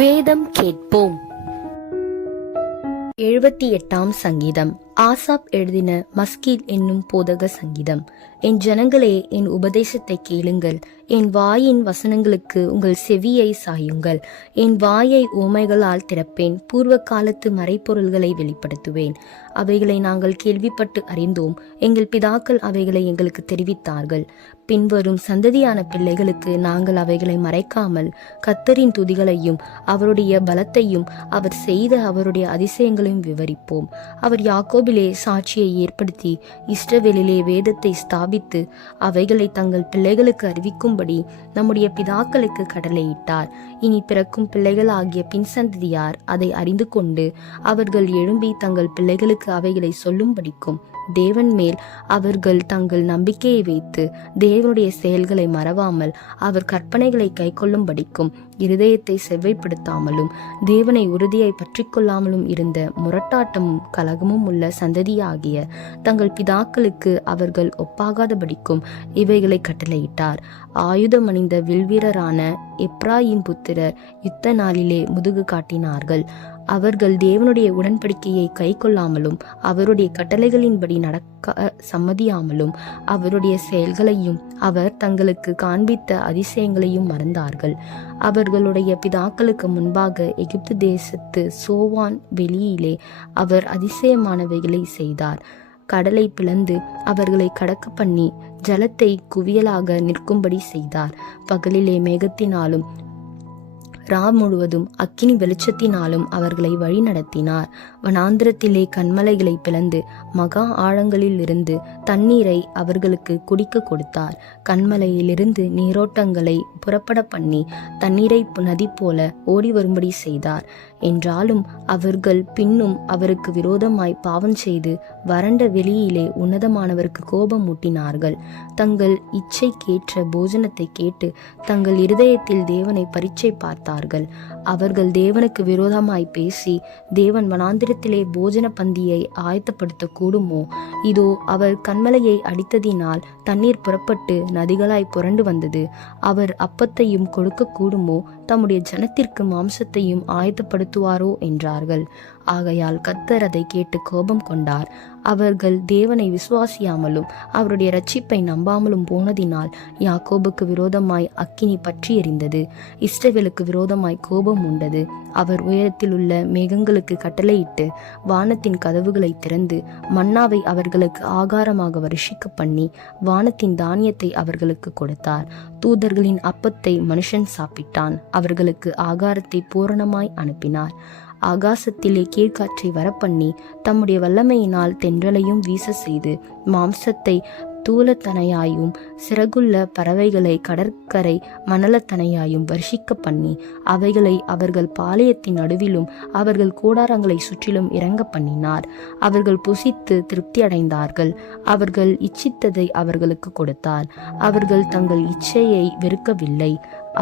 வேதம் கேட்போம் எழுபத்தி எட்டாம் சங்கீதம் ஆசாப் எழுதின மஸ்கீத் என்னும் போதக சங்கீதம் என் ஜனங்களே என் உபதேசத்தை கேளுங்கள் என் வாயின் வசனங்களுக்கு உங்கள் செவியை சாயுங்கள் என் வாயை ஓமைகளால் திறப்பேன் பூர்வ காலத்து மறைப்பொருள்களை வெளிப்படுத்துவேன் அவைகளை நாங்கள் கேள்விப்பட்டு அறிந்தோம் எங்கள் பிதாக்கள் அவைகளை எங்களுக்கு தெரிவித்தார்கள் பின்வரும் சந்ததியான பிள்ளைகளுக்கு நாங்கள் அவைகளை மறைக்காமல் கத்தரின் துதிகளையும் அவருடைய பலத்தையும் அவர் செய்த அவருடைய அதிசயங்களையும் விவரிப்போம் அவர் யாக்கோபிலே சாட்சியை ஏற்படுத்தி இஷ்டவெளிலே வேதத்தை ஸ்தாபித்து அவைகளை தங்கள் பிள்ளைகளுக்கு அறிவிக்கும்படி நம்முடைய பிதாக்களுக்கு கடலையிட்டார் இனி பிறக்கும் பிள்ளைகள் ஆகிய பின் சந்ததியார் அதை அறிந்து கொண்டு அவர்கள் எழும்பி தங்கள் பிள்ளைகளுக்கு அவைகளை சொல்லும்படிக்கும் தேவன் மேல் அவர்கள் தங்கள் நம்பிக்கையை வைத்து தேவனுடைய செயல்களை மறவாமல் அவர் கற்பனைகளை கைக்கொள்ளும்படிக்கும் இருதயத்தை செவ்வைப்படுத்தாமலும் தேவனை உறுதியை பற்றி கொள்ளாமலும் இருந்த முரட்டாட்டமும் கலகமும் உள்ள சந்ததியாகிய தங்கள் பிதாக்களுக்கு அவர்கள் ஒப்பாகாதபடிக்கும் இவைகளை கட்டளையிட்டார் ஆயுதமணிந்த வில்வீரரான இப்ராயின் புத்திரர் யுத்த நாளிலே முதுகு காட்டினார்கள் அவர்கள் தேவனுடைய உடன்படிக்கையை கை கொள்ளாமலும் அவருடைய கட்டளைகளின்படி நடக்க சம்மதியாமலும் அவருடைய செயல்களையும் அவர் தங்களுக்கு காண்பித்த அதிசயங்களையும் மறந்தார்கள் அவர்களுடைய பிதாக்களுக்கு முன்பாக எகிப்து தேசத்து சோவான் வெளியிலே அவர் அதிசயமானவைகளை செய்தார் கடலை பிளந்து அவர்களை கடக்க பண்ணி ஜலத்தை குவியலாக நிற்கும்படி செய்தார் பகலிலே மேகத்தினாலும் ரா முழுவதும் அக்கினி வெளிச்சத்தினாலும் அவர்களை வழிநடத்தினார் வனாந்திரத்திலே கண்மலைகளை பிளந்து மகா ஆழங்களிலிருந்து தண்ணீரை அவர்களுக்கு குடிக்க கொடுத்தார் கண்மலையிலிருந்து நீரோட்டங்களை புறப்பட பண்ணி தண்ணீரை நதி போல ஓடி வரும்படி செய்தார் என்றாலும் அவர்கள் பின்னும் அவருக்கு விரோதமாய் பாவம் செய்து வறண்ட வெளியிலே உன்னதமானவருக்கு கோபம் ஊட்டினார்கள் தங்கள் இச்சைக்கேற்ற போஜனத்தை கேட்டு தங்கள் இருதயத்தில் தேவனை பரீட்சை பார்த்தார்கள் அவர்கள் தேவனுக்கு விரோதமாய் பேசி தேவன் வனாந்திர நேரத்திலே போஜன பந்தியை ஆயத்தப்படுத்த கூடுமோ இதோ அவர் கண்மலையை அடித்ததினால் தண்ணீர் புறப்பட்டு நதிகளாய் புரண்டு வந்தது அவர் அப்பத்தையும் கொடுக்க கூடுமோ தம்முடைய ஜனத்திற்கு மாம்சத்தையும் ஆயத்தப்படுத்துவாரோ என்றார்கள் ஆகையால் கத்தர் அதை கேட்டு கோபம் கொண்டார் அவர்கள் தேவனை விசுவாசியாமலும் அவருடைய ரட்சிப்பை நம்பாமலும் போனதினால் யாக்கோபுக்கு விரோதமாய் அக்கினி பற்றி எறிந்தது இஸ்ரவேலுக்கு விரோதமாய் கோபம் உண்டது அவர் உயரத்தில் உள்ள மேகங்களுக்கு கட்டளையிட்டு வானத்தின் கதவுகளை திறந்து மன்னாவை அவர்களுக்கு ஆகாரமாக வருஷிக்க பண்ணி வானத்தின் தானியத்தை அவர்களுக்கு கொடுத்தார் தூதர்களின் அப்பத்தை மனுஷன் சாப்பிட்டான் அவர்களுக்கு ஆகாரத்தை பூரணமாய் அனுப்பினார் ஆகாசத்திலே கீழ்காற்றை வரப்பண்ணி தம்முடைய வல்லமையினால் தென்றலையும் வீச செய்து மாம்சத்தை தூலத்தனையாயும் சிறகுள்ள பறவைகளை கடற்கரை மணலத்தனையாயும் வர்ஷிக்க பண்ணி அவைகளை அவர்கள் பாளையத்தின் நடுவிலும் அவர்கள் கூடாரங்களை சுற்றிலும் இறங்க பண்ணினார் அவர்கள் புசித்து திருப்தி அடைந்தார்கள் அவர்கள் இச்சித்ததை அவர்களுக்கு கொடுத்தார் அவர்கள் தங்கள் இச்சையை வெறுக்கவில்லை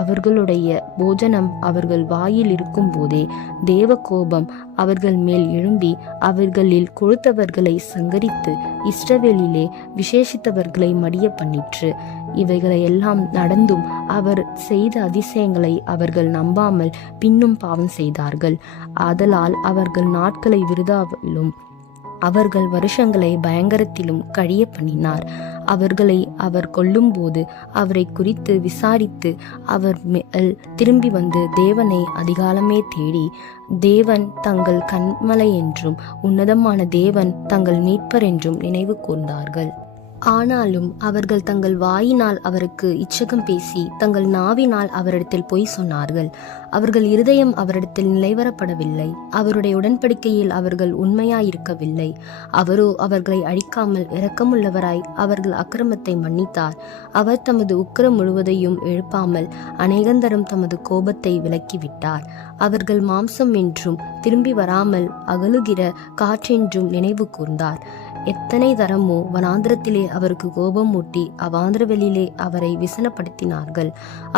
அவர்களுடைய போஜனம் அவர்கள் வாயில் இருக்கும் போதே தேவ கோபம் அவர்கள் மேல் எழும்பி அவர்களில் கொழுத்தவர்களை சங்கரித்து இஸ்ரவேலிலே விசேஷித்தவர்களை மடிய பண்ணிற்று இவைகளை எல்லாம் நடந்தும் அவர் செய்த அதிசயங்களை அவர்கள் நம்பாமல் பின்னும் பாவம் செய்தார்கள் ஆதலால் அவர்கள் நாட்களை விருதாவிலும் அவர்கள் வருஷங்களை பயங்கரத்திலும் கழிய பண்ணினார் அவர்களை அவர் கொல்லும்போது அவரை குறித்து விசாரித்து அவர் மேல் திரும்பி வந்து தேவனை அதிகாலமே தேடி தேவன் தங்கள் கண்மலை என்றும் உன்னதமான தேவன் தங்கள் மீட்பர் என்றும் நினைவு கூர்ந்தார்கள் ஆனாலும் அவர்கள் தங்கள் வாயினால் அவருக்கு இச்சகம் பேசி தங்கள் நாவினால் அவரிடத்தில் பொய் சொன்னார்கள் அவர்கள் இருதயம் அவரிடத்தில் நிலைவரப்படவில்லை அவருடைய உடன்படிக்கையில் அவர்கள் உண்மையாயிருக்கவில்லை அவரோ அவர்களை அழிக்காமல் இரக்கமுள்ளவராய் அவர்கள் அக்கிரமத்தை மன்னித்தார் அவர் தமது உக்கரம் முழுவதையும் எழுப்பாமல் அநேகந்தரம் தமது கோபத்தை விலக்கிவிட்டார் அவர்கள் மாம்சம் என்றும் திரும்பி வராமல் அகலுகிற காற்றென்றும் நினைவு கூர்ந்தார் எத்தனை தரமோ வனாந்திரத்திலே அவருக்கு கோபம் மூட்டி வெளியிலே அவரை விசனப்படுத்தினார்கள்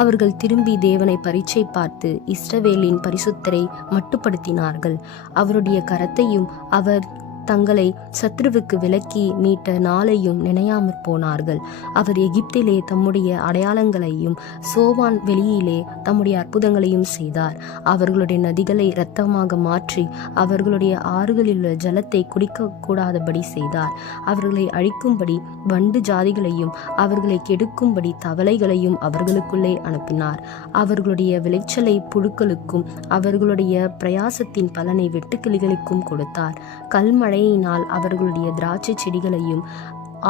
அவர்கள் திரும்பி தேவனை பரீட்சை பார்த்து இஸ்ரவேலின் பரிசுத்தரை மட்டுப்படுத்தினார்கள் அவருடைய கரத்தையும் அவர் தங்களை சத்ருவுக்கு விலக்கி மீட்ட நாளையும் நினையாமற் போனார்கள் அவர் எகிப்திலே தம்முடைய அடையாளங்களையும் சோவான் வெளியிலே தம்முடைய அற்புதங்களையும் செய்தார் அவர்களுடைய நதிகளை இரத்தமாக மாற்றி அவர்களுடைய ஆறுகளில் உள்ள ஜலத்தை குடிக்கக்கூடாதபடி செய்தார் அவர்களை அழிக்கும்படி வண்டு ஜாதிகளையும் அவர்களை கெடுக்கும்படி தவளைகளையும் அவர்களுக்குள்ளே அனுப்பினார் அவர்களுடைய விளைச்சலை புழுக்களுக்கும் அவர்களுடைய பிரயாசத்தின் பலனை வெட்டுக்கிளிகளுக்கும் கொடுத்தார் கல்மழை மழையினால் அவர்களுடைய திராட்சை செடிகளையும்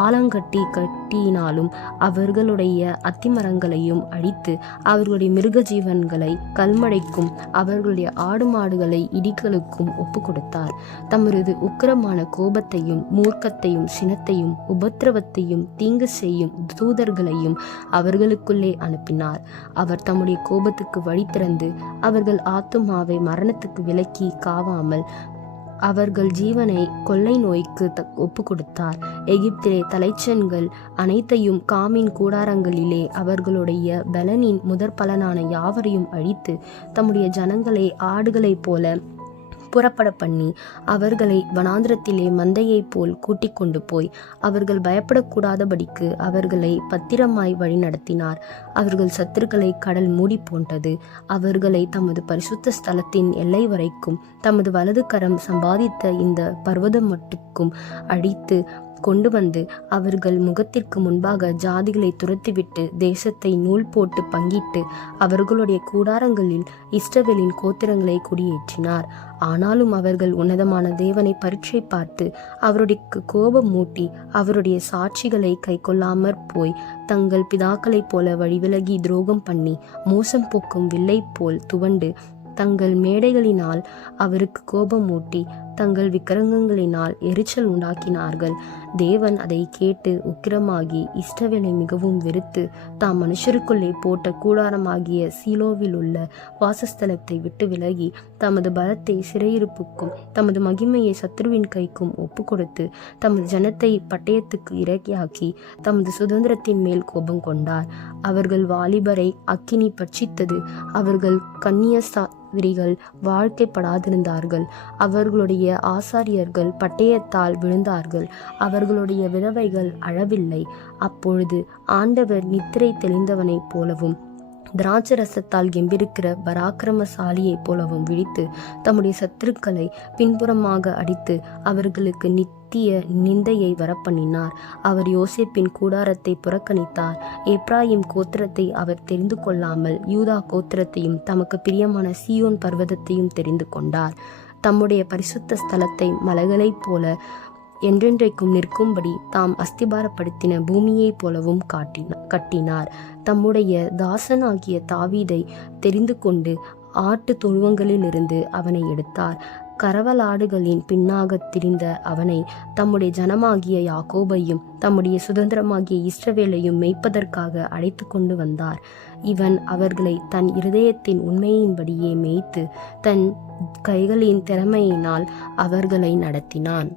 ஆலங்கட்டி கட்டினாலும் அவர்களுடைய அத்திமரங்களையும் அழித்து அவர்களுடைய மிருக ஜீவன்களை கல்மடைக்கும் அவர்களுடைய ஆடு மாடுகளை இடிகளுக்கும் ஒப்பு கொடுத்தார் தமது உக்கிரமான கோபத்தையும் மூர்க்கத்தையும் சினத்தையும் உபத்திரவத்தையும் தீங்கு செய்யும் தூதர்களையும் அவர்களுக்குள்ளே அனுப்பினார் அவர் தம்முடைய கோபத்துக்கு வழி திறந்து அவர்கள் ஆத்துமாவை மரணத்துக்கு விலக்கி காவாமல் அவர்கள் ஜீவனை கொள்ளை நோய்க்கு ஒப்பு கொடுத்தார் எகிப்திலே தலைச்சன்கள் அனைத்தையும் காமின் கூடாரங்களிலே அவர்களுடைய பலனின் முதற்பலனான யாவரையும் அழித்து தம்முடைய ஜனங்களை ஆடுகளைப் போல புறப்பட பண்ணி அவர்களை வனாந்திரத்திலே மந்தையைப் போல் கூட்டிக் கொண்டு போய் அவர்கள் பயப்படக்கூடாதபடிக்கு அவர்களை பத்திரமாய் வழி நடத்தினார் அவர்கள் சத்துருக்களை கடல் மூடி போன்றது அவர்களை தமது பரிசுத்த ஸ்தலத்தின் எல்லை வரைக்கும் தமது வலது கரம் சம்பாதித்த இந்த பர்வதம் மட்டுக்கும் அடித்து கொண்டு வந்து அவர்கள் முகத்திற்கு முன்பாக ஜாதிகளை துரத்திவிட்டு தேசத்தை நூல் போட்டு பங்கிட்டு அவர்களுடைய கூடாரங்களில் இஸ்ரவேலின் கோத்திரங்களை குடியேற்றினார் ஆனாலும் அவர்கள் உன்னதமான தேவனை பரீட்சை பார்த்து அவருடைய கோபம் மூட்டி அவருடைய சாட்சிகளை கொள்ளாமற் போய் தங்கள் பிதாக்களைப் போல வழிவிலகி துரோகம் பண்ணி மோசம் போக்கும் வில்லை போல் துவண்டு தங்கள் மேடைகளினால் அவருக்கு கோபம் மூட்டி தங்கள் விக்கிரகங்களினால் எரிச்சல் உண்டாக்கினார்கள் தேவன் அதை கேட்டு உக்கிரமாகி இஷ்டவேலை மிகவும் வெறுத்து தாம் மனுஷருக்குள்ளே போட்ட கூடாரமாகிய சீலோவில் உள்ள வாசஸ்தலத்தை விட்டு விலகி தமது பலத்தை சிறையிருப்புக்கும் தமது மகிமையை சத்ருவின் கைக்கும் ஒப்பு கொடுத்து தமது ஜனத்தை பட்டயத்துக்கு இறக்கியாக்கி தமது சுதந்திரத்தின் மேல் கோபம் கொண்டார் அவர்கள் வாலிபரை அக்கினி பட்சித்தது அவர்கள் கன்னியஸ்தா விரிகள் வாழ்க்கைப்படாதிருந்தார்கள் அவர்களுடைய ஆசாரியர்கள் பட்டயத்தால் விழுந்தார்கள் அவர்களுடைய விதவைகள் அழவில்லை அப்பொழுது ஆண்டவர் நித்திரை தெளிந்தவனைப் போலவும் திராட்சரசத்தால் கெம்பிருக்கிற பராக்கிரமசாலியைப் போலவும் விழித்து தம்முடைய சத்துருக்களை பின்புறமாக அடித்து அவர்களுக்கு நித்திய நிந்தையை வரப்பண்ணினார் அவர் யோசிப்பின் கூடாரத்தை புறக்கணித்தார் எப்ராயிம் கோத்திரத்தை அவர் தெரிந்து கொள்ளாமல் யூதா கோத்திரத்தையும் தமக்கு பிரியமான சியோன் பர்வதத்தையும் தெரிந்து கொண்டார் தம்முடைய பரிசுத்த ஸ்தலத்தை மலகளைப் போல என்றென்றைக்கும் நிற்கும்படி தாம் அஸ்திபாரப்படுத்தின பூமியைப் போலவும் காட்டின கட்டினார் தம்முடைய தாசனாகிய தாவீதை தெரிந்து கொண்டு ஆட்டு தொழுவங்களிலிருந்து அவனை எடுத்தார் கரவலாடுகளின் பின்னாகத் திரிந்த அவனை தம்முடைய ஜனமாகிய யாக்கோபையும் தம்முடைய சுதந்திரமாகிய இஸ்ரவேலையும் மெய்ப்பதற்காக அழைத்து கொண்டு வந்தார் இவன் அவர்களை தன் இருதயத்தின் உண்மையின்படியே மேய்த்து தன் கைகளின் திறமையினால் அவர்களை நடத்தினான்